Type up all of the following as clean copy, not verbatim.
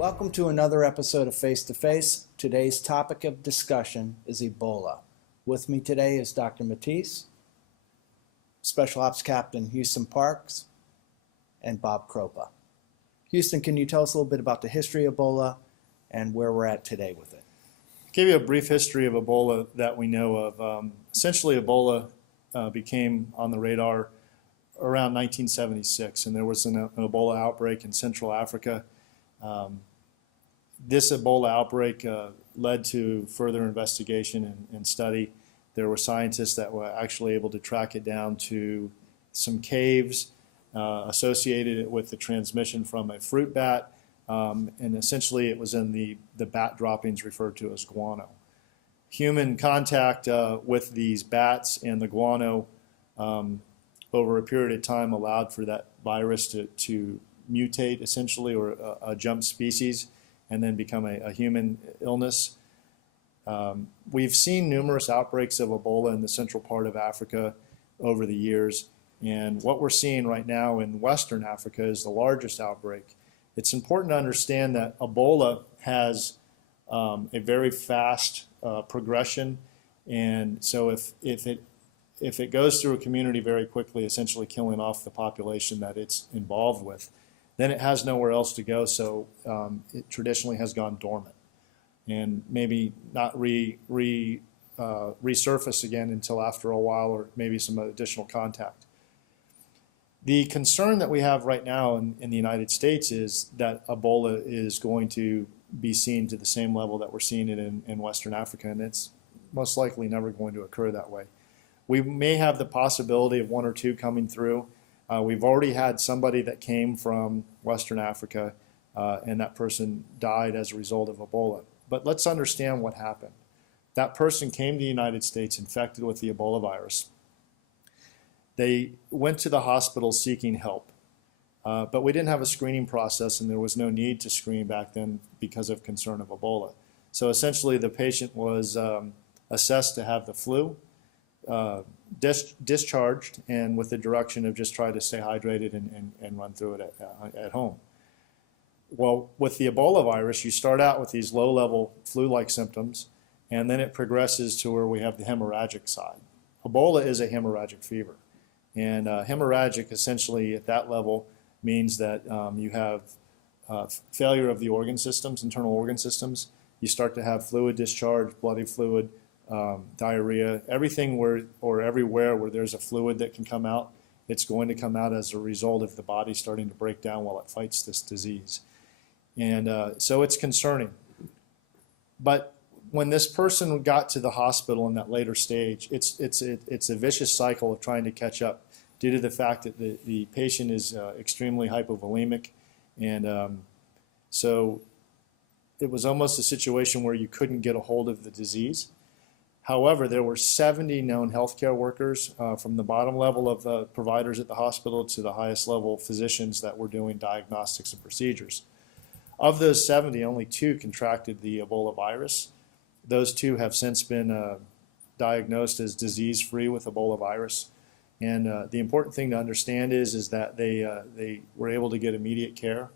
Welcome to another episode of Face to Face. Today's topic of discussion is Ebola. With me today is Dr. Matisse, Special Ops Captain Houston Parks, and Bob Kropa. Houston, can you tell us a little bit about the history of Ebola and where we're at today with it? I'll give you a brief history of Ebola that we know of. Essentially, Ebola became on the radar around 1976, and there was an Ebola outbreak in Central Africa. This Ebola outbreak led to further investigation and study. There were scientists that were actually able to track it down to some caves associated with the transmission from a fruit bat, and essentially it was in the bat droppings referred to as guano. Human contact with these bats and the guano over a period of time allowed for that virus to mutate essentially, or a jump species, and then become a human illness. We've seen numerous outbreaks of Ebola in the central part of Africa over the years, and what we're seeing right now in Western Africa is the largest outbreak. It's important to understand that Ebola has a very fast progression, and so if it goes through a community very quickly, essentially killing off the population that it's involved with, then it has nowhere else to go, so it traditionally has gone dormant and maybe not resurface again until after a while, or maybe some additional contact. The concern that we have right now in the United States is that Ebola is going to be seen to the same level that we're seeing it in Western Africa, and it's most likely never going to occur that way. We may have the possibility of one or two coming through. We've already had somebody that came from Western Africa, and that person died as a result of Ebola. But let's understand what happened. That person came to the United States infected with the Ebola virus. They went to the hospital seeking help, but we didn't have a screening process, and there was no need to screen back then because of concern of Ebola. So essentially the patient was assessed to have the flu, discharged, and with the direction of just try to stay hydrated and run through it at home. Well, with the Ebola virus, you start out with these low-level flu-like symptoms, and then it progresses to where we have the hemorrhagic side. Ebola is a hemorrhagic fever, and hemorrhagic essentially at that level means that you have failure of the organ systems, internal organ systems. You start to have fluid discharge, bloody fluid, diarrhea, everything everywhere where there's a fluid that can come out, it's going to come out as a result of the body starting to break down while it fights this disease. And so it's concerning. But when this person got to the hospital in that later stage, it's a vicious cycle of trying to catch up due to the fact that the patient is extremely hypovolemic, and so it was almost a situation where you couldn't get a hold of the disease. However, there were 70 known healthcare workers from the bottom level of the providers at the hospital to the highest level physicians that were doing diagnostics and procedures. Of those 70, only 2 contracted the Ebola virus. Those 2 have since been diagnosed as disease-free with Ebola virus. And the important thing to understand is that they were able to get immediate care.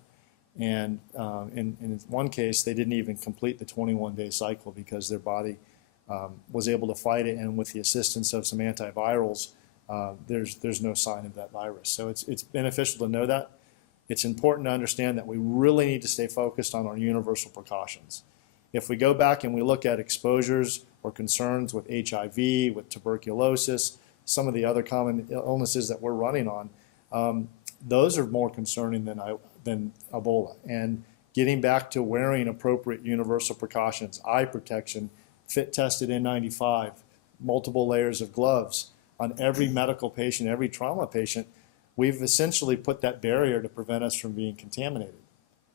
And in one case, they didn't even complete the 21-day cycle because their body was able to fight it, and with the assistance of some antivirals, there's no sign of that virus. So it's beneficial to know that. It's important to understand that we really need to stay focused on our universal precautions. If we go back and we look at exposures or concerns with HIV, with tuberculosis, some of the other common illnesses that we're running on, those are more concerning than Ebola. And getting back to wearing appropriate universal precautions, eye protection, fit-tested N95, multiple layers of gloves on every medical patient, every trauma patient, we've essentially put that barrier to prevent us from being contaminated.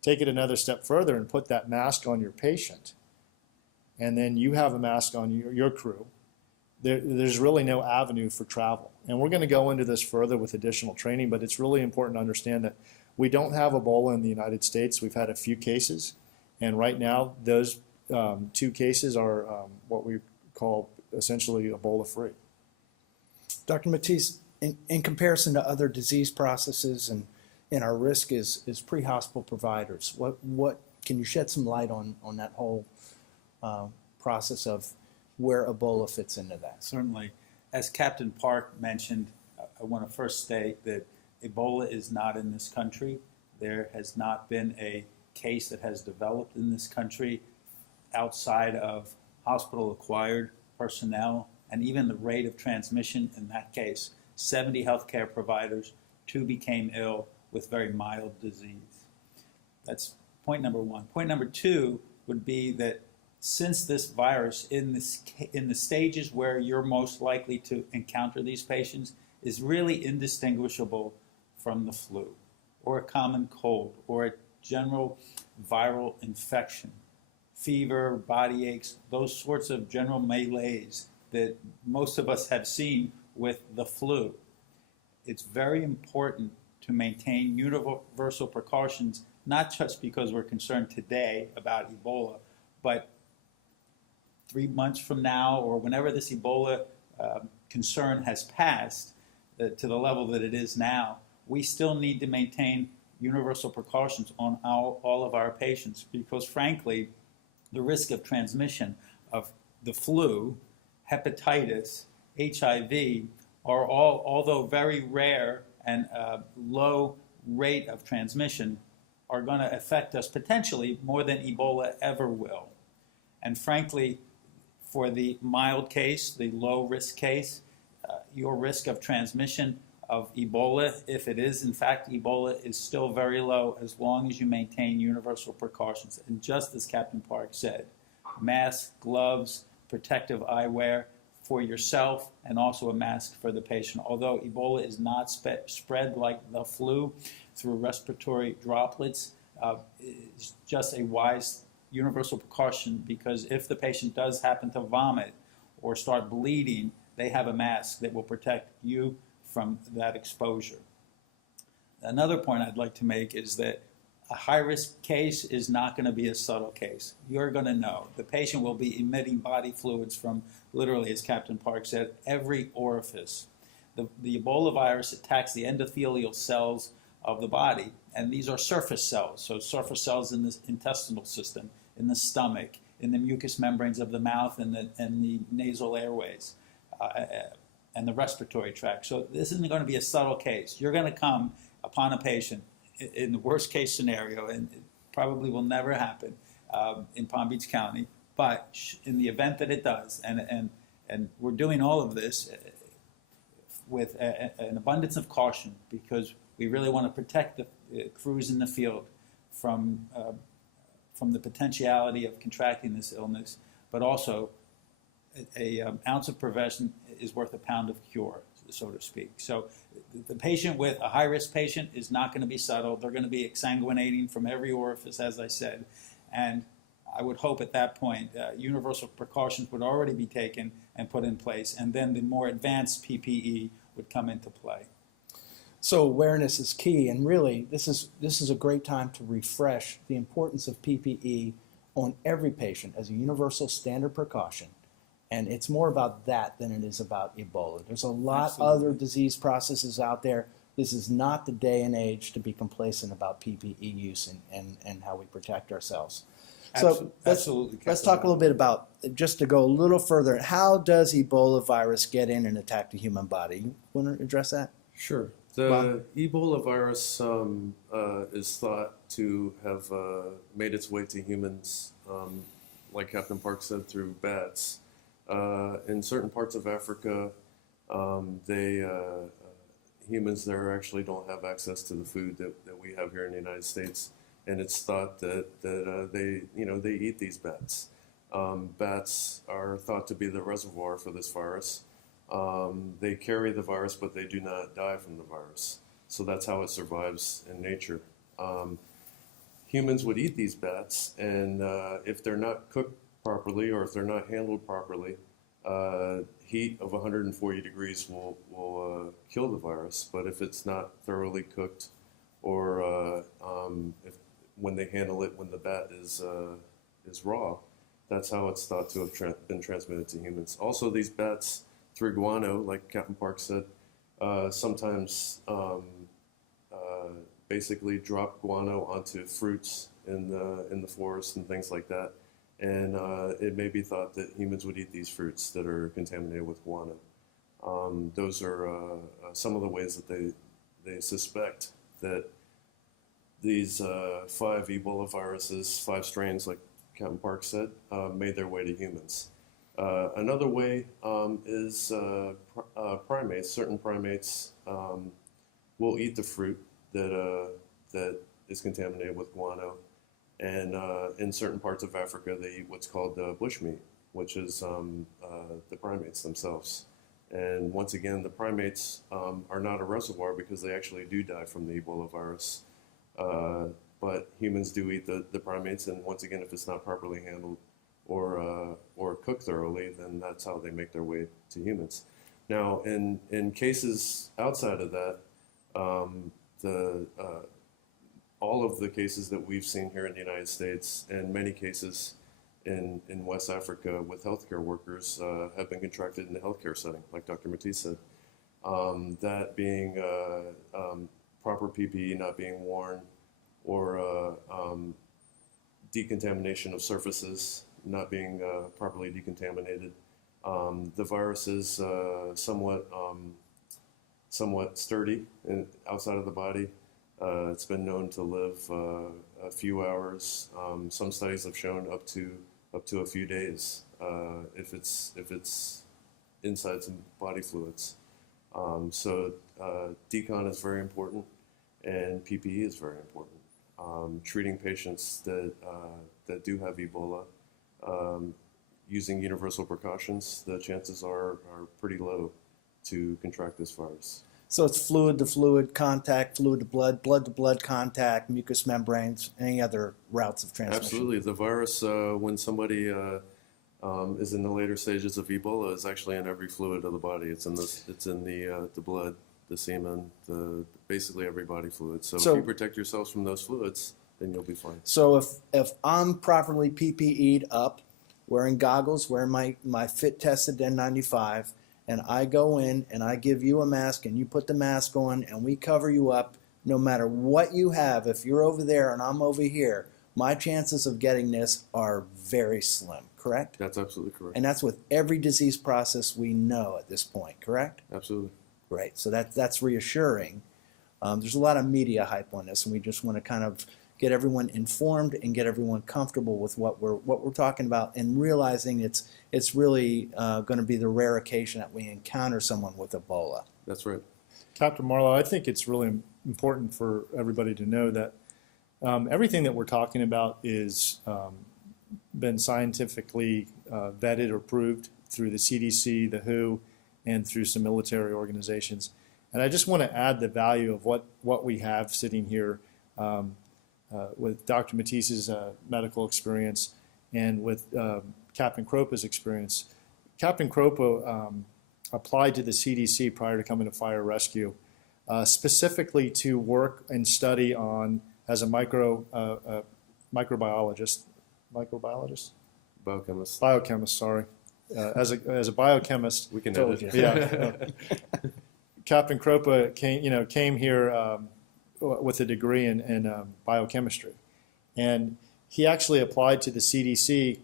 Take it another step further and put that mask on your patient, and then you have a mask on your crew. There's really no avenue for travel. And we're going to go into this further with additional training, but it's really important to understand that we don't have Ebola in the United States. We've had a few cases, and right now those 2 cases are what we call essentially Ebola-free. Dr. Matisse, in comparison to other disease processes and our risk is pre-hospital providers, what Can you shed some light on that whole process of where Ebola fits into that? Certainly. As Captain Park mentioned, I want to first state that Ebola is not in this country. There has not been a case that has developed in this country outside of hospital-acquired personnel, and even the rate of transmission in that case, 70 healthcare providers, 2 became ill with very mild disease. That's point number one. Point number two would be that since this virus, in the stages where you're most likely to encounter these patients, is really indistinguishable from the flu or a common cold or a general viral infection, fever, body aches, those sorts of general malaise that most of us have seen with the flu. It's very important to maintain universal precautions, not just because we're concerned today about Ebola, but 3 months from now or whenever this Ebola concern has passed to the level that it is now, we still need to maintain universal precautions on all of our patients because, frankly, the risk of transmission of the flu, hepatitis, HIV are all, although very rare and low rate of transmission, are going to affect us potentially more than Ebola ever will. And frankly, for the mild case, the low-risk case, your risk of transmission of Ebola, if it is in fact Ebola, is still very low as long as you maintain universal precautions. And just as Captain Park said, masks, gloves, protective eyewear for yourself, and also a mask for the patient. Although Ebola is not spread like the flu through respiratory droplets, it's just a wise universal precaution because if the patient does happen to vomit or start bleeding, they have a mask that will protect you from that exposure. Another point I'd like to make is that a high-risk case is not going to be a subtle case. You're going to know. The patient will be emitting body fluids from, literally, as Captain Park said, every orifice. The Ebola virus attacks the endothelial cells of the body, and these are surface cells, so surface cells in the intestinal system, in the stomach, in the mucous membranes of the mouth and the nasal airways, and the respiratory tract. So this isn't going to be a subtle case. You're going to come upon a patient in the worst case scenario, and it probably will never happen in Palm Beach County, but in the event that it does, and we're doing all of this with an abundance of caution because we really want to protect the crews in the field from the potentiality of contracting this illness, but also an ounce of prevention is worth a pound of cure, so to speak. So the patient with a high-risk patient is not going to be subtle. They're going to be exsanguinating from every orifice, as I said. And I would hope at that point universal precautions would already be taken and put in place, and then the more advanced PPE would come into play. So awareness is key, and really this is a great time to refresh the importance of PPE on every patient as a universal standard precaution. And it's more about that than it is about Ebola. There's a lot other disease processes out there. This is not the day and age to be complacent about PPE use and how we protect ourselves. So let's talk a little bit about, just to go a little further, how does Ebola virus get in and attack the human body? You want to address that? Sure. The Ebola virus is thought to have made its way to humans, like Captain Park said, through bats. In certain parts of Africa, humans there actually don't have access to the food that we have here in the United States, and it's thought that they eat these bats. Bats are thought to be the reservoir for this virus. They carry the virus, but they do not die from the virus. So that's how it survives in nature. Humans would eat these bats, and if they're not cooked properly or if they're not handled properly, heat of 140 degrees will kill the virus. But if it's not thoroughly cooked, or when they handle it when the bat is raw, that's how it's thought to have been transmitted to humans. Also, these bats, through guano, like Captain Park said, sometimes basically drop guano onto fruits in the forest and things like that. And it may be thought that humans would eat these fruits that are contaminated with guano. Those are some of the ways that they suspect that these 5 Ebola viruses, 5 strains, like Captain Park said, made their way to humans. Another way is primates. Certain primates will eat the fruit that is contaminated with guano. And in certain parts of Africa, they eat what's called bushmeat, which is the primates themselves. And once again, the primates are not a reservoir because they actually do die from the Ebola virus. But humans do eat the primates, and once again, if it's not properly handled or cooked thoroughly, then that's how they make their way to humans. Now, in cases outside of that, all of the cases that we've seen here in the United States, and many cases in West Africa with healthcare workers, have been contracted in the healthcare setting, like Dr. Matisse said. That being proper PPE not being worn, or decontamination of surfaces not being properly decontaminated. The virus is somewhat sturdy outside of the body. It's been known to live a few hours. Some studies have shown up to a few days if it's inside some body fluids. So decon is very important, and PPE is very important. Treating patients that do have Ebola, using universal precautions, the chances are pretty low to contract this virus. So it's fluid-to-fluid contact, fluid-to-blood, blood-to-blood contact, mucous membranes, any other routes of transmission? Absolutely. The virus, when somebody is in the later stages of Ebola, is actually in every fluid of the body. It's in the blood, the semen, basically every body fluid. So if you protect yourselves from those fluids, then you'll be fine. So if I'm properly PPE'd up, wearing goggles, wearing my fit-tested N95, and I go in and I give you a mask and you put the mask on and we cover you up, no matter what you have, if you're over there and I'm over here, my chances of getting this are very slim, correct? That's absolutely correct. And that's with every disease process we know at this point, correct? Absolutely. Right, so that's reassuring. There's a lot of media hype on this, and we just want to kind of get everyone informed and get everyone comfortable with what we're talking about, and realizing it's really going to be the rare occasion that we encounter someone with Ebola. That's right. Captain Marlowe, I think it's really important for everybody to know that everything that we're talking about is been scientifically vetted or proved through the CDC, the WHO, and through some military organizations. And I just want to add the value of what we have sitting here with Dr. Matisse's medical experience and with Captain Kropa's experience. Captain Kropa applied to the CDC prior to coming to fire rescue, specifically to work and study on as a microbiologist, biochemist, sorry, as a biochemist. We can edit. Yeah. Captain Kropa came here with a degree in biochemistry, and he actually applied to the CDC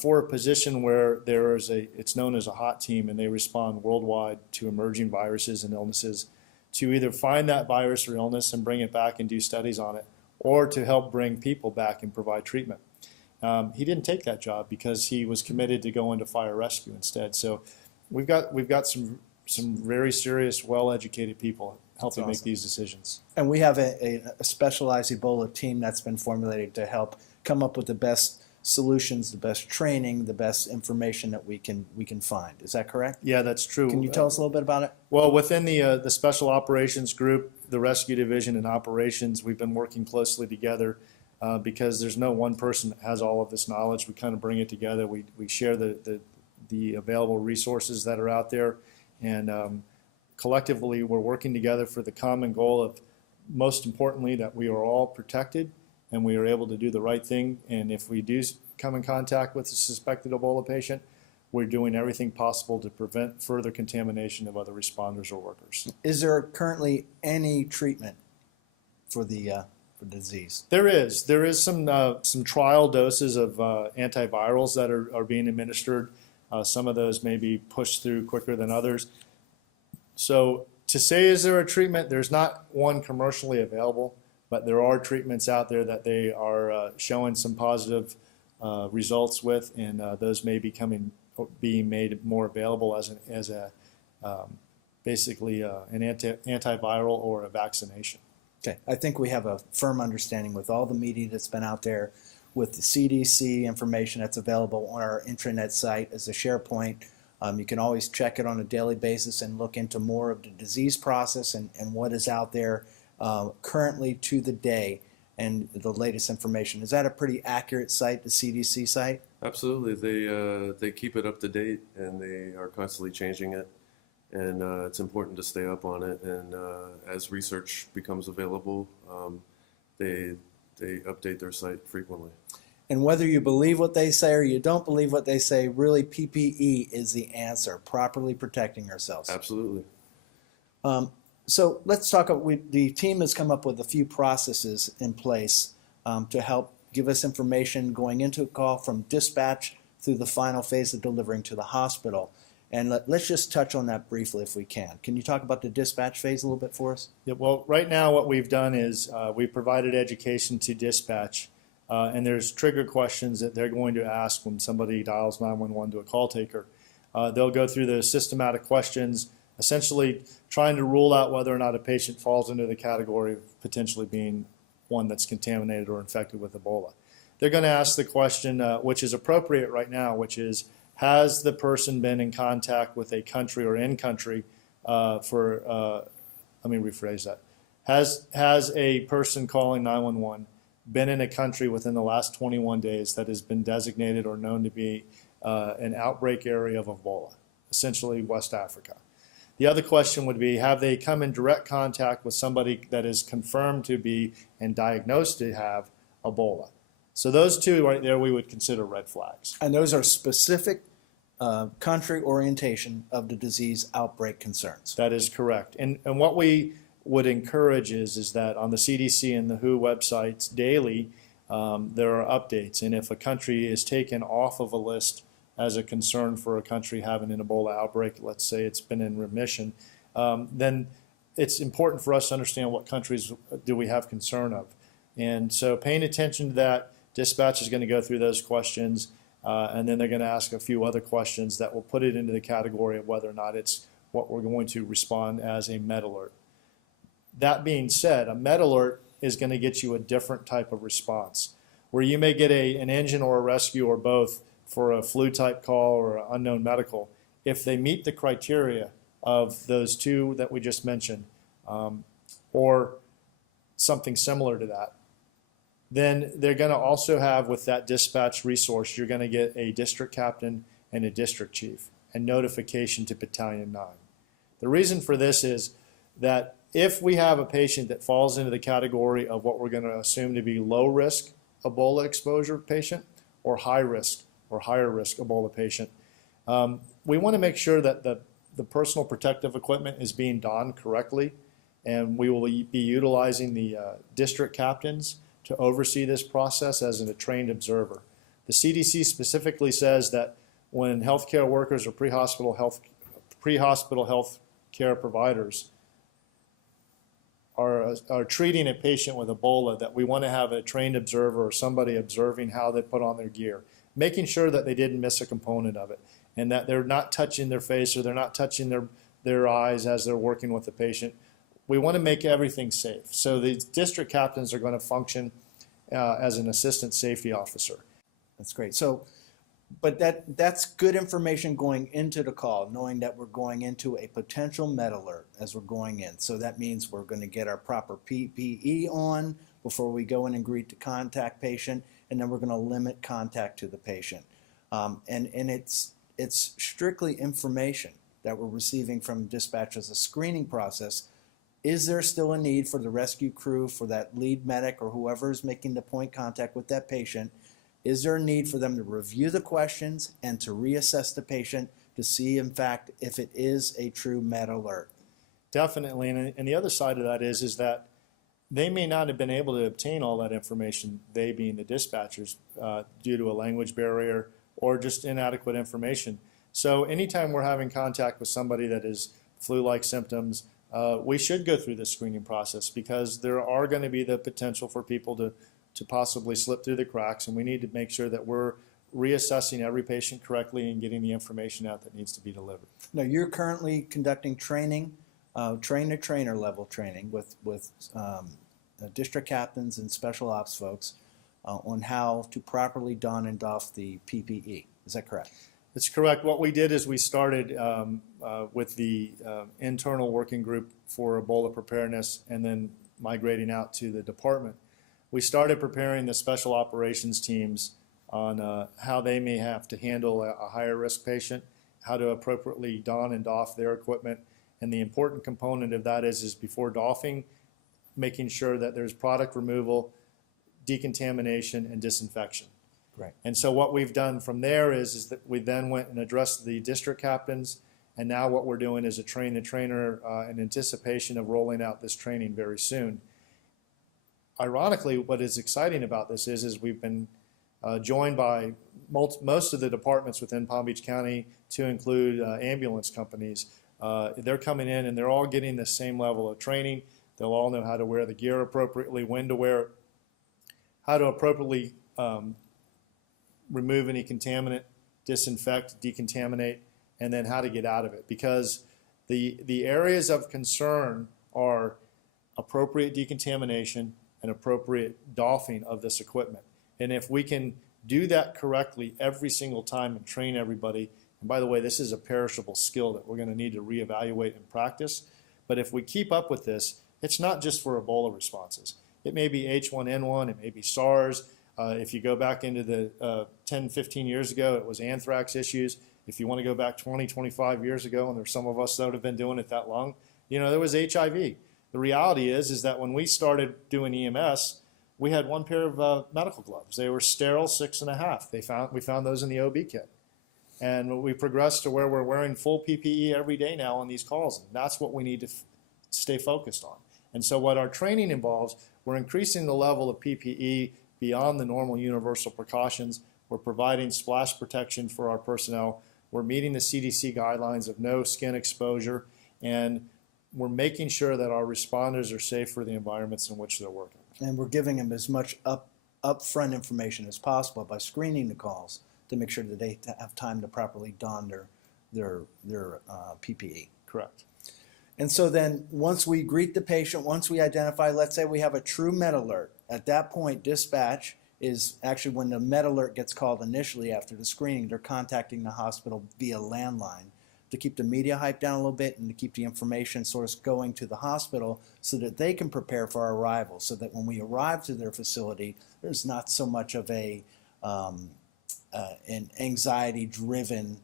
for a position where it's known as a hot team, and they respond worldwide to emerging viruses and illnesses, to either find that virus or illness and bring it back and do studies on it, or to help bring people back and provide treatment. He didn't take that job because he was committed to go into fire rescue instead. So we've got some very serious, well-educated people helping make these decisions. And we have a specialized Ebola team that's been formulated to help come up with the best solutions, the best training, the best information that we can find. Is that correct? Yeah, that's true. Can you tell us a little bit about it? Well, within the Special Operations Group, the Rescue Division and Operations, we've been working closely together because there's no one person that has all of this knowledge. We kind of bring it together. We share the available resources that are out there, and collectively we're working together for the common goal of, most importantly, that we are all protected and we are able to do the right thing. And if we do come in contact with a suspected Ebola patient, we're doing everything possible to prevent further contamination of other responders or workers. Is there currently any treatment for the of disease? There is some trial doses of antivirals that are being administered. Some of those may be pushed through quicker than others. So to say, is there a treatment? There's not one commercially available, but there are treatments out there that they are showing some positive results with, and those may be being made more available as a basically an antiviral or a vaccination. Okay, I think we have a firm understanding with all the media that's been out there, with the CDC information that's available on our intranet site as a SharePoint. You can always check it on a daily basis and look into more of the disease process and what is out there currently to the day and the latest information. Is that a pretty accurate site, the CDC site? Absolutely. They keep it up to date, and they are constantly changing it. And it's important to stay up on it. And as research becomes available, they update their site frequently. And whether you believe what they say or you don't believe what they say, really PPE is the answer, properly protecting ourselves. Absolutely. So let's talk. The team has come up with a few processes in place to help give us information going into a call from dispatch through the final phase of delivering to the hospital. And let's just touch on that briefly if we can. Can you talk about the dispatch phase a little bit for us? Yeah, well, right now what we've done is we've provided education to dispatch, and there's trigger questions that they're going to ask when somebody dials 911 to a call taker. They'll go through the systematic questions, essentially trying to rule out whether or not a patient falls into the category of potentially being one that's contaminated or infected with Ebola. They're going to ask the question, which is appropriate right now, which is, has the person been in contact with a country or in country let me rephrase that. Has a person calling 911 been in a country within the last 21 days that has been designated or known to be an outbreak area of Ebola, essentially West Africa? The other question would be, have they come in direct contact with somebody that is confirmed to be and diagnosed to have Ebola? So those two right there we would consider red flags. And those are specific country orientation of the disease outbreak concerns. That is correct. And what we would encourage is that on the CDC and the WHO websites daily, there are updates. And if a country is taken off of a list as a concern for a country having an Ebola outbreak, let's say it's been in remission, then it's important for us to understand what countries do we have concern of. And so paying attention to that, dispatch is going to go through those questions, and then they're going to ask a few other questions that will put it into the category of whether or not it's what we're going to respond as a med alert. That being said, a med alert is going to get you a different type of response, where you may get an engine or a rescue or both for a flu type call or an unknown medical. If they meet the criteria of those two that we just mentioned, or something similar to that, then they're going to also have, with that dispatch resource, you're going to get a district captain and a district chief and notification to Battalion 9. The reason for this is that if we have a patient that falls into the category of what we're going to assume to be low risk Ebola exposure patient or high risk or higher risk Ebola patient, we want to make sure that the personal protective equipment is being donned correctly, and we will be utilizing the district captains to oversee this process as a trained observer. The CDC specifically says that when healthcare workers or pre-hospital health care providers are treating a patient with Ebola, that we want to have a trained observer or somebody observing how they put on their gear, making sure that they didn't miss a component of it, and that they're not touching their face or they're not touching their eyes as they're working with the patient. We want to make everything safe. So the district captains are going to function as an assistant safety officer. That's great. So, but that's good information going into the call, knowing that we're going into a potential med alert as we're going in. So that means we're going to get our proper PPE on before we go in and greet the contact patient, and then we're going to limit contact to the patient. And it's strictly information that we're receiving from dispatch as a screening process. Is there still a need for the rescue crew, for that lead medic or whoever is making the point contact with that patient? Is there a need for them to review the questions and to reassess the patient to see, in fact, if it is a true med alert? Definitely. And the other side of that is that they may not have been able to obtain all that information, they being the dispatchers, due to a language barrier or just inadequate information. So anytime we're having contact with somebody that is flu-like symptoms, we should go through this screening process, because there are going to be the potential for people to possibly slip through the cracks, and we need to make sure that we're reassessing every patient correctly and getting the information out that needs to be delivered. Now, you're currently conducting training, train-to-trainer level training with district captains and special ops folks on how to properly don and doff the PPE. Is that correct? That's correct. What we did is we started with the internal working group for Ebola preparedness, and then migrating out to the department. We started preparing the special operations teams on how they may have to handle a higher risk patient, how to appropriately don and doff their equipment. And the important component of that is before doffing, making sure that there's product removal, decontamination, and disinfection. Right. And so what we've done from there is that we then went and addressed the district captains, and now what we're doing is a train-the-trainer in anticipation of rolling out this training very soon. Ironically, what is exciting about this is we've been joined by most of the departments within Palm Beach County, to include ambulance companies. They're coming in and they're all getting the same level of training. They'll all know how to wear the gear appropriately, when to wear it, how to appropriately remove any contaminant, disinfect, decontaminate, and then how to get out of it. Because the areas of concern are appropriate decontamination and appropriate doffing of this equipment. And if we can do that correctly every single time and train everybody, and by the way, this is a perishable skill that we're going to need to reevaluate and practice, but if we keep up with this, it's not just for Ebola responses. It may be H1N1, it may be SARS. If you go back into the 10, 15 years ago, it was anthrax issues. If you want to go back 20, 25 years ago, and there's some of us that have been doing it that long, there was HIV. The reality is that when we started doing EMS, we had one pair of medical gloves. They were sterile 6.5. We found those in the OB kit. And we progressed to where we're wearing full PPE every day now on these calls. And that's what we need to stay focused on. And so what our training involves, we're increasing the level of PPE beyond the normal universal precautions. We're providing splash protection for our personnel. We're meeting the CDC guidelines of no skin exposure. And we're making sure that our responders are safe for the environments in which they're working. And we're giving them as much upfront information as possible by screening the calls to make sure that they have time to properly don their PPE. Correct. And so then once we greet the patient, once we identify, let's say we have a true med alert, at that point dispatch is actually when the med alert gets called initially after the screening, they're contacting the hospital via landline to keep the media hype down a little bit and to keep the information source going to the hospital so that they can prepare for our arrival, so that when we arrive to their facility, there's not so much of an anxiety-driven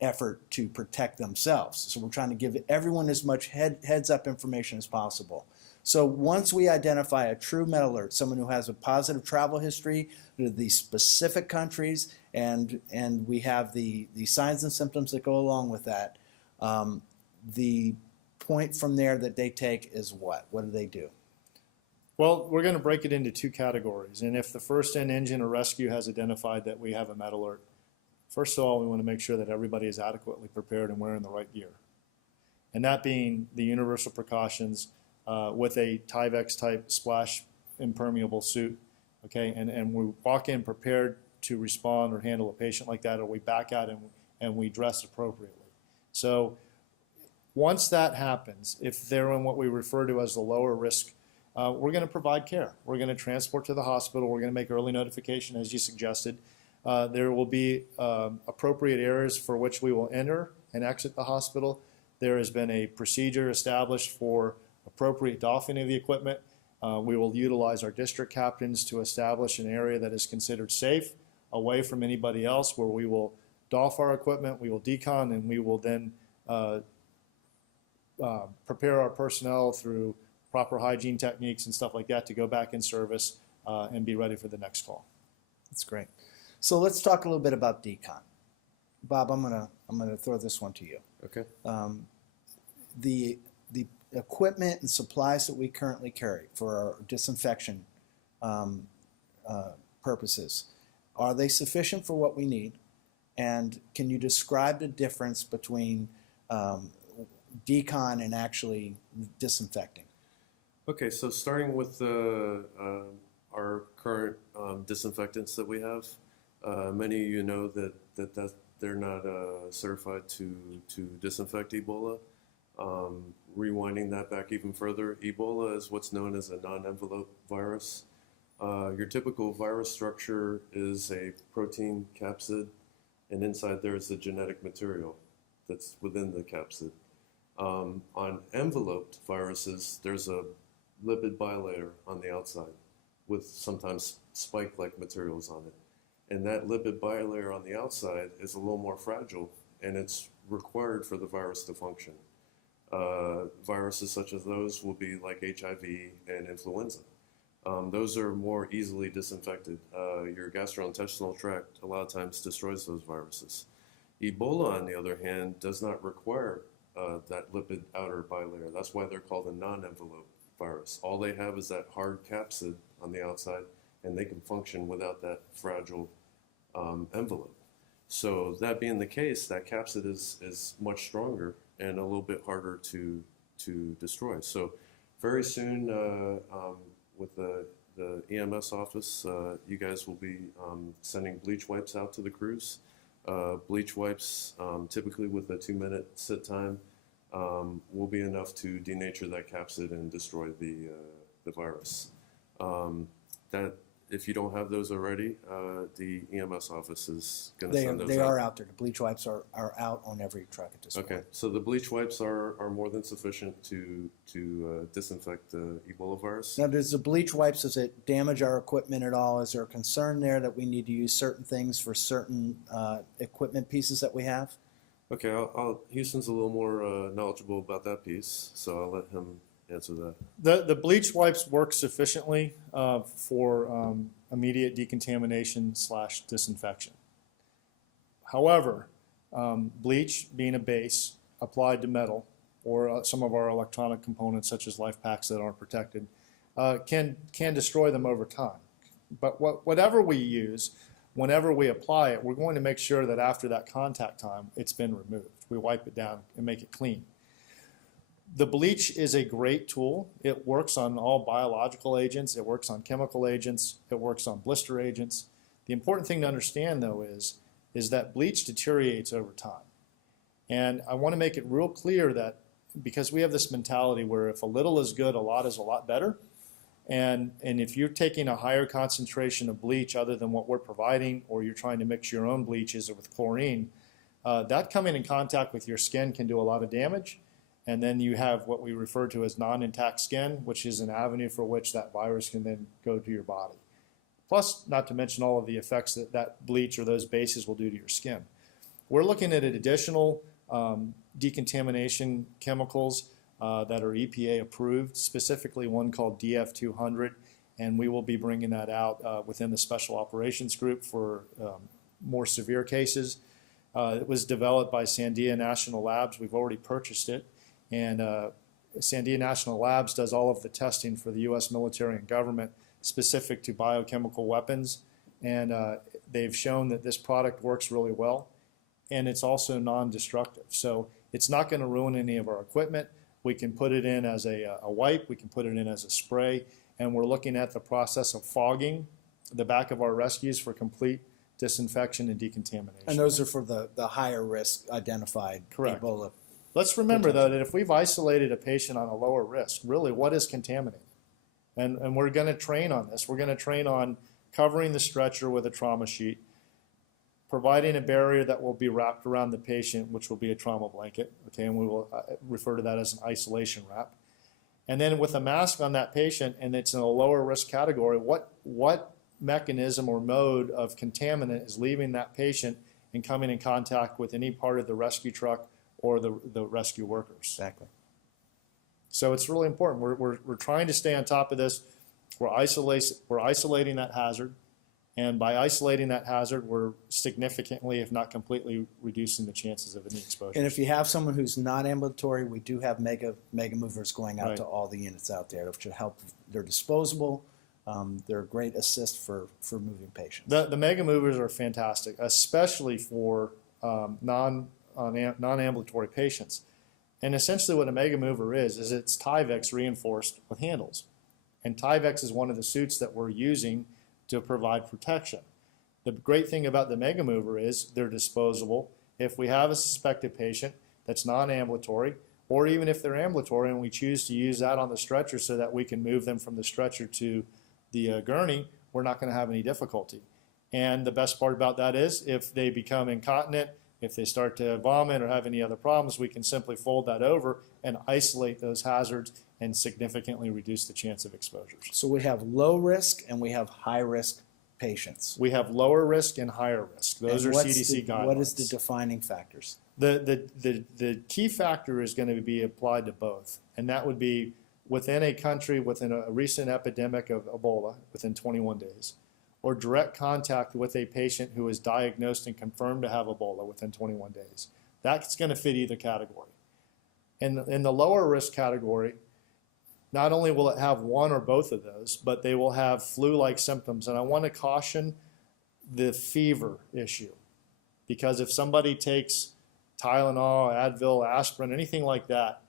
effort to protect themselves. So we're trying to give everyone as much heads-up information as possible. So once we identify a true med alert, someone who has a positive travel history to the specific countries, and we have the signs and symptoms that go along with that, the point from there that they take is what? What do they do? Well, we're going to break it into two categories. And if the first in engine or rescue has identified that we have a med alert, first of all, we want to make sure that everybody is adequately prepared and wearing the right gear. And that being the universal precautions with a Tyvek type splash impermeable suit, okay? And we walk in prepared to respond or handle a patient like that, or we back out and we dress appropriately. So once that happens, if they're in what we refer to as the lower risk, we're going to provide care. We're going to transport to the hospital. We're going to make early notification, as you suggested. There will be appropriate areas for which we will enter and exit the hospital. There has been a procedure established for appropriate doffing of the equipment. We will utilize our district captains to establish an area that is considered safe, away from anybody else, where we will doff our equipment, we will decon, and we will then prepare our personnel through proper hygiene techniques and stuff like that to go back in service and be ready for the next call. That's great. So let's talk a little bit about decon. Bob, I'm gonna throw this one to you. Okay. The equipment and supplies that we currently carry for our disinfection purposes, are they sufficient for what we need? And can you describe the difference between decon and actually disinfecting? Okay, so starting with our current disinfectants that we have, many of you know that they're not certified to disinfect Ebola. Rewinding that back even further, Ebola is what's known as a non-envelope virus. Your typical virus structure is a protein capsid, and inside there is the genetic material that's within the capsid. On enveloped viruses, there's a lipid bilayer on the outside with sometimes spike-like materials on it. And that lipid bilayer on the outside is a little more fragile, and it's required for the virus to function. Viruses such as those will be like HIV and influenza. Those are more easily disinfected. Your gastrointestinal tract a lot of times destroys those viruses. Ebola, on the other hand, does not require that lipid outer bilayer. That's why they're called a non-envelope virus. All they have is that hard capsid on the outside, and they can function without that fragile envelope. So that being the case, that capsid is much stronger and a little bit harder to destroy. So very soon, with the EMS office, you guys will be sending bleach wipes out to the crews. Bleach wipes, typically with a 2-minute sit time, will be enough to denature that capsid and destroy the virus. That if you don't have those already, the EMS office is going to send those out. They are out there. The bleach wipes are out on every truck at this point. Okay, so the bleach wipes are more than sufficient to disinfect the Ebola virus. Now, does the bleach wipes, does it damage our equipment at all? Is there a concern there that we need to use certain things for certain equipment pieces that we have? Okay, Houston's a little more knowledgeable about that piece, so I'll let him answer that. The bleach wipes work sufficiently for immediate decontamination / disinfection. However, bleach being a base applied to metal or some of our electronic components such as life packs that aren't protected can destroy them over time. But whatever we use, whenever we apply it, we're going to make sure that after that contact time, it's been removed. We wipe it down and make it clean. The bleach is a great tool. It works on all biological agents. It works on chemical agents. It works on blister agents. The important thing to understand, though, is that bleach deteriorates over time. And I want to make it real clear that because we have this mentality where if a little is good, a lot is a lot better. And if you're taking a higher concentration of bleach other than what we're providing, or you're trying to mix your own bleaches with chlorine, that coming in contact with your skin can do a lot of damage. And then you have what we refer to as non-intact skin, which is an avenue for which that virus can then go to your body. Plus, not to mention all of the effects that bleach or those bases will do to your skin. We're looking at additional decontamination chemicals that are EPA approved, specifically one called DF200, and we will be bringing that out within the Special Operations Group for more severe cases. It was developed by Sandia National Labs. We've already purchased it. And Sandia National Labs does all of the testing for the U.S. military and government specific to biochemical weapons. And they've shown that this product works really well. And it's also non-destructive. So it's not going to ruin any of our equipment. We can put it in as a wipe. We can put it in as a spray. And we're looking at the process of fogging the back of our rescues for complete disinfection and decontamination. And those are for the higher risk identified Correct. Ebola. Let's remember, though, that if we've isolated a patient on a lower risk, really, what is contaminated? And we're going to train on this. We're going to train on covering the stretcher with a trauma sheet, providing a barrier that will be wrapped around the patient, which will be a trauma blanket, okay, and we will refer to that as an isolation wrap. And then with a mask on that patient, and it's in a lower risk category, what mechanism or mode of contaminant is leaving that patient and coming in contact with any part of the rescue truck or the rescue workers. Exactly. So it's really important. We're trying to stay on top of this. We're isolating that hazard. And by isolating that hazard, we're significantly, if not completely, reducing the chances of any exposure. And if you have someone who's not ambulatory, we do have mega movers going out Right. to all the units out there, which should help. They're disposable. They're a great assist for moving patients. The mega movers are fantastic, especially for non-ambulatory patients. And essentially what a mega mover is it's Tyvek reinforced with handles. And Tyvek is one of the suits that we're using to provide protection. The great thing about the mega mover is they're disposable. If we have a suspected patient that's non-ambulatory, or even if they're ambulatory and we choose to use that on the stretcher so that we can move them from the stretcher to the gurney, we're not going to have any difficulty. And the best part about that is if they become incontinent, if they start to vomit or have any other problems, we can simply fold that over and isolate those hazards and significantly reduce the chance of exposures. So we have low risk and we have high risk patients. We have lower risk and higher risk. Those And are what's CDC guidelines. What is the defining factors? The key factor is going to be applied to both, and that would be within a country, within a recent epidemic of Ebola, within 21 days, or direct contact with a patient who is diagnosed and confirmed to have Ebola within 21 days. That's going to fit either category. In the lower risk category, not only will it have one or both of those, but they will have flu-like symptoms. And I want to caution the fever issue, because if somebody takes Tylenol, Advil, aspirin, anything like that,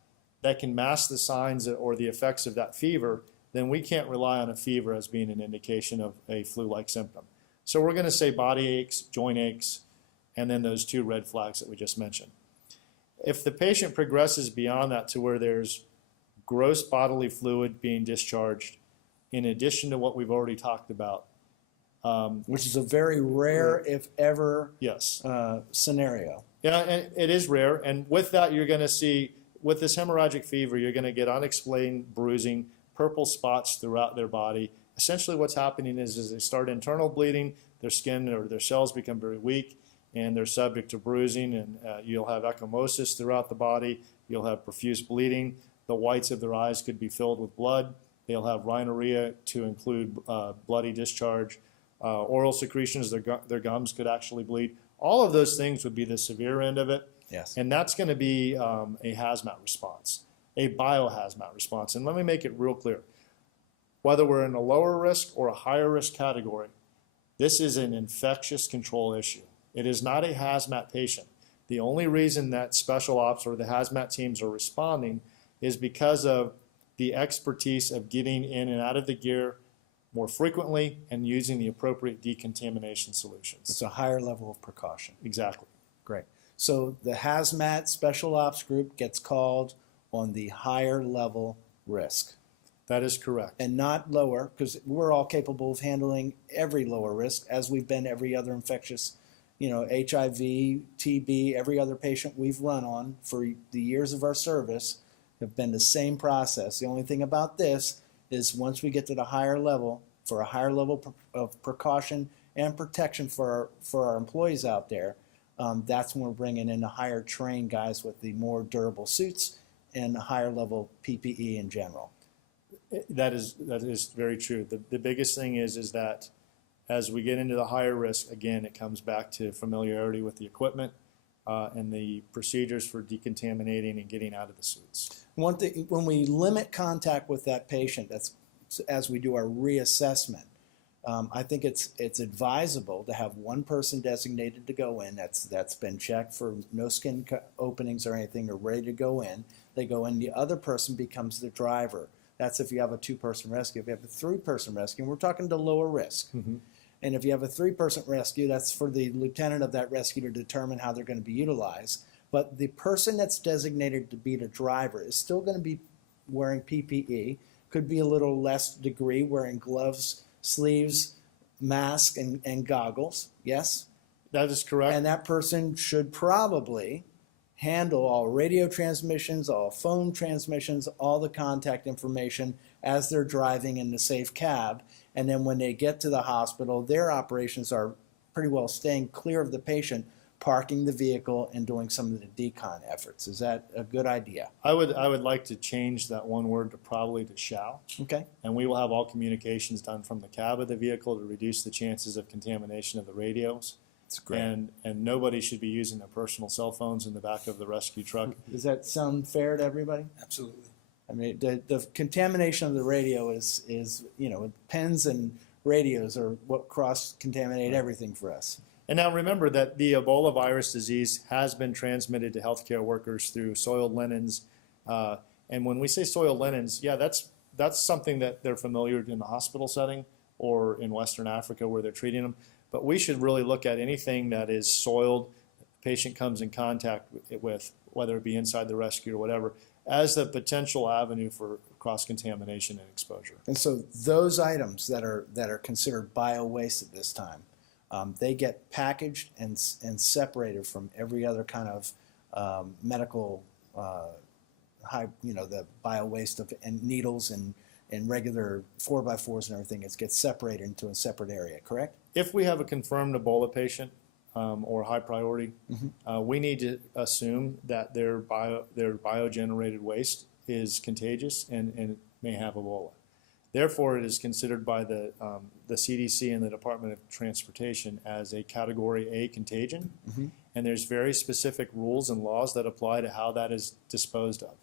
that can mask the signs or the effects of that fever, then we can't rely on a fever as being an indication of a flu-like symptom. So we're going to say body aches, joint aches, and then those two red flags that we just mentioned. If the patient progresses beyond that to where there's gross bodily fluid being discharged, in addition to what we've already talked about, Which is a very rare, if ever, yes. scenario. Yeah, and it is rare. And with that, you're going to see, with this hemorrhagic fever, you're going to get unexplained bruising, purple spots throughout their body. Essentially what's happening is they start internal bleeding, their skin or their cells become very weak, and they're subject to bruising, and you'll have ecchymosis throughout the body. You'll have profuse bleeding. The whites of their eyes could be filled with blood. They'll have rhinorrhea to include bloody discharge. Oral secretions, their gums could actually bleed. All of those things would be the severe end of it. Yes. And that's going to be a hazmat response, a biohazmat response. And let me make it real clear. Whether we're in a lower risk or a higher risk category, this is an infectious control issue. It is not a hazmat patient. The only reason that special ops or the hazmat teams are responding is because of the expertise of getting in and out of the gear more frequently and using the appropriate decontamination solutions. It's a higher level of precaution. Exactly. Great. So the hazmat special ops group gets called on the higher level risk That is correct. and not lower, because we're all capable of handling every lower risk, as we've been every other infectious, HIV, TB, every other patient we've run on for the years of our service have been the same process. The only thing about this is once we get to the higher level, for a higher level of precaution and protection for our employees out there, that's when we're bringing in the higher trained guys with the more durable suits and the higher level PPE in general. That is very true. The biggest thing is that as we get into the higher risk, again, it comes back to familiarity with the equipment and the procedures for decontaminating and getting out of the suits. One thing, when we limit contact with that patient, that's as we do our reassessment, I think it's advisable to have one person designated to go in. That's been checked for no skin openings or anything, or ready to go in. They go in. The other person becomes the driver. That's if you have a two-person rescue. If you have a three-person rescue, we're talking to lower risk. Mm-hmm. And if you have a three-person rescue, that's for the lieutenant of that rescue to determine how they're going to be utilized. But the person that's designated to be the driver is still going to be wearing PPE, could be a little less degree, wearing gloves, sleeves, mask, and goggles, yes? That is correct. And that person should probably handle all radio transmissions, all phone transmissions, all the contact information as they're driving in the safe cab. And then when they get to the hospital, their operations are pretty well staying clear of the patient, parking the vehicle and doing some of the decon efforts. Is that a good idea? I would like to change that one word to probably to shall. Okay. And we will have all communications done from the cab of the vehicle to reduce the chances of contamination of the radios. That's great. And nobody should be using their personal cell phones in the back of the rescue truck. Does that sound fair to everybody? Absolutely. I mean, the contamination of the radio is pens and radios are what cross-contaminate everything for us. And now remember that the Ebola virus disease has been transmitted to healthcare workers through soiled linens. And when we say soiled linens, yeah, that's something that they're familiar in the hospital setting or in Western Africa where they're treating them. But we should really look at anything that is soiled, the patient comes in contact with, whether it be inside the rescue or whatever, as the potential avenue for cross-contamination and exposure. And so those items that are considered bio-waste at this time, they get packaged and separated from every other kind of medical the bio-waste of and needles and regular 4x4s and everything. It gets separated into a separate area, correct? If we have a confirmed Ebola patient or high priority, we need to assume that their biogenerated waste is contagious and may have Ebola. Therefore, it is considered by the CDC and the Department of Transportation as a Category A contagion, and there's very specific rules and laws that apply to how that is disposed of.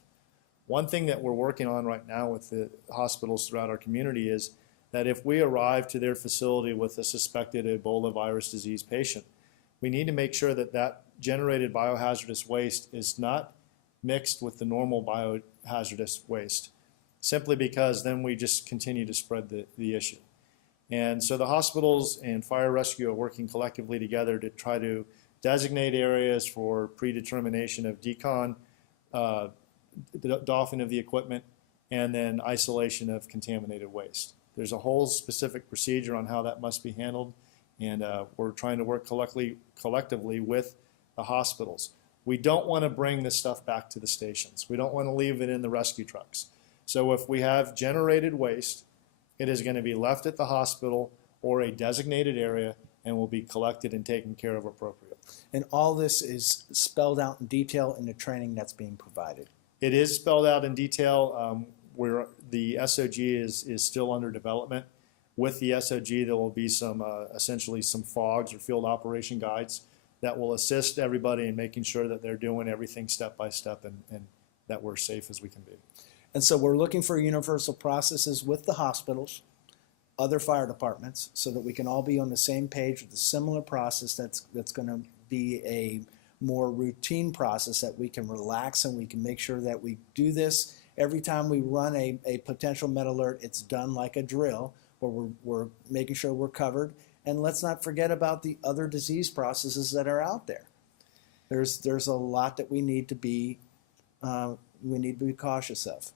One thing that we're working on right now with the hospitals throughout our community is that if we arrive to their facility with a suspected Ebola virus disease patient, we need to make sure that that generated biohazardous waste is not mixed with the normal biohazardous waste, simply because then we just continue to spread the issue. And so the hospitals and fire rescue are working collectively together to try to designate areas for predetermination of decon, doffing of the equipment, and then isolation of contaminated waste. There's a whole specific procedure on how that must be handled, and we're trying to work collectively with the hospitals. We don't want to bring this stuff back to the stations. We don't want to leave it in the rescue trucks. So if we have generated waste, it is going to be left at the hospital or a designated area and will be collected and taken care of appropriately. And all this is spelled out in detail in the training that's being provided. It is spelled out in detail. Where the SOG is still under development. With the SOG, there will be some essentially some FOGs or field operation guides that will assist everybody in making sure that they're doing everything step by step and that we're safe as we can be. And so we're looking for universal processes with the hospitals, other fire departments, so that we can all be on the same page with a similar process that's going to be a more routine process that we can relax and we can make sure that we do this. Every time we run a potential med alert, it's done like a drill where we're making sure we're covered. And let's not forget about the other disease processes that are out there. There's a lot that we need to be cautious of.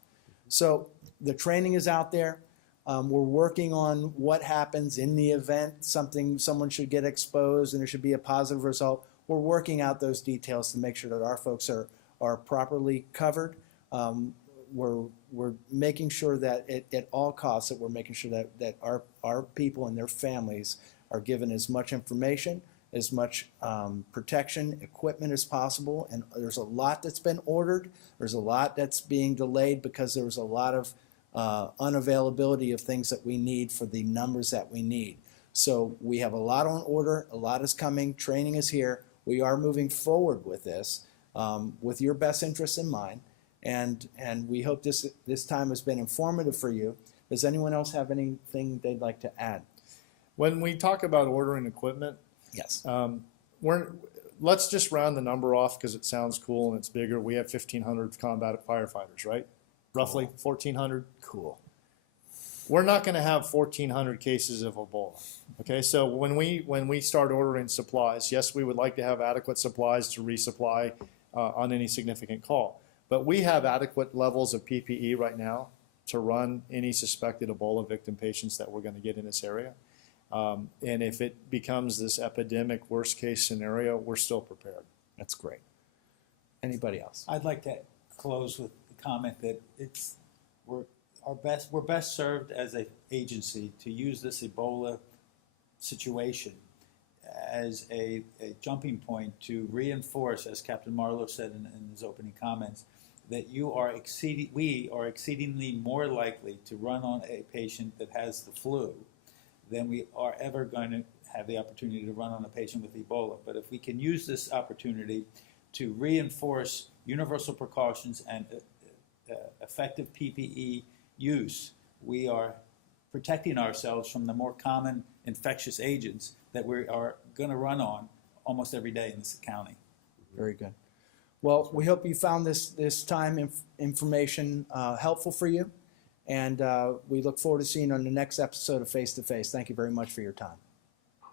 So the training is out there. We're working on what happens in the event someone should get exposed and there should be a positive result. We're working out those details to make sure that our folks are properly covered. We're making sure that at all costs that we're making sure that our people and their families are given as much information, as much protection, equipment as possible. And there's a lot that's been ordered. There's a lot that's being delayed because there was a lot of unavailability of things that we need for the numbers that we need. So we have a lot on order. A lot is coming. Training is here. We are moving forward with this with your best interests in mind. And we hope this time has been informative for you. Does anyone else have anything they'd like to add? When we talk about ordering equipment, Yes. Let's just round the number off because it sounds cool and it's bigger. We have 1,500 combat firefighters, right? Roughly 1,400. Cool. We're not going to have 1,400 cases of Ebola. Okay, so when we start ordering supplies, yes, we would like to have adequate supplies to resupply on any significant call. But we have adequate levels of PPE right now to run any suspected Ebola victim patients that we're going to get in this area. And if it becomes this epidemic worst case scenario, we're still prepared. That's great. Anybody else? I'd like to close with the comment that we're best served as an agency to use this Ebola situation as a jumping point to reinforce, as Captain Marlowe said in his opening comments, that we are exceedingly more likely to run on a patient that has the flu than we are ever going to have the opportunity to run on a patient with Ebola. But if we can use this opportunity to reinforce universal precautions and effective PPE use, we are protecting ourselves from the more common infectious agents that we are going to run on almost every day in this county. Very good. Well, we hope you found this time information helpful for you, and we look forward to seeing you on the next episode of Face to Face. Thank you very much for your time.